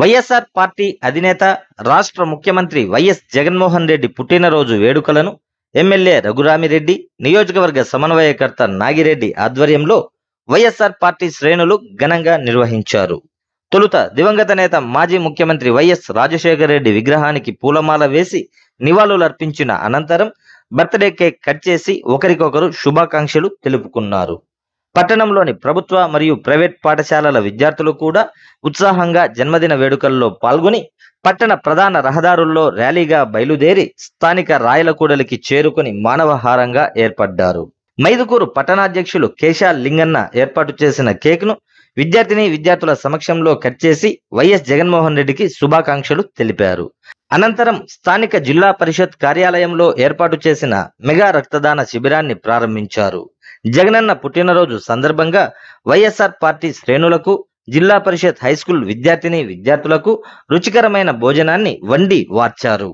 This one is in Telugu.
వైఎస్ఆర్ పార్టీ అధినేత రాష్ట్ర ముఖ్యమంత్రి వైఎస్ జగన్మోహన్ రెడ్డి పుట్టినరోజు వేడుకలను ఎమ్మెల్యే రఘురామిరెడ్డి, నియోజకవర్గ సమన్వయకర్త నాగిరెడ్డి ఆధ్వర్యంలో వైఎస్ఆర్ పార్టీ శ్రేణులు ఘనంగా నిర్వహించారు. తొలుత దివంగత నేత మాజీ ముఖ్యమంత్రి వైఎస్ రాజశేఖర రెడ్డి విగ్రహానికి పూలమాల వేసి నివాళులర్పించిన అనంతరం బర్త్డే కేక్ కట్ చేసి ఒకరికొకరు శుభాకాంక్షలు తెలుపుకున్నారు. పట్టణంలోని ప్రభుత్వ మరియు ప్రైవేట్ పాఠశాలల విద్యార్థులు కూడా ఉత్సాహంగా జన్మదిన వేడుకల్లో పాల్గొని పట్టణ ప్రధాన రహదారుల్లో ర్యాలీగా బయలుదేరి స్థానిక రాయలకూడలికి చేరుకుని మానవహారంగా ఏర్పడ్డారు. మైదుకూరు పట్టణాధ్యక్షులు కేశా లింగన్న ఏర్పాటు చేసిన కేక్ను విద్యార్థుల సమక్షంలో కట్ చేసి వైఎస్ జగన్మోహన్ రెడ్డికి శుభాకాంక్షలు తెలిపారు. అనంతరం స్థానిక జిల్లా పరిషత్ కార్యాలయంలో ఏర్పాటు చేసిన మెగా రక్తదాన శిబిరాన్ని ప్రారంభించారు. జగనన్న పుట్టినరోజు సందర్భంగా వైఎస్ఆర్ పార్టీ శ్రేణులకు, జిల్లా పరిషత్ హైస్కూల్ విద్యార్థులకు రుచికరమైన భోజనాన్ని వండి వార్చారు.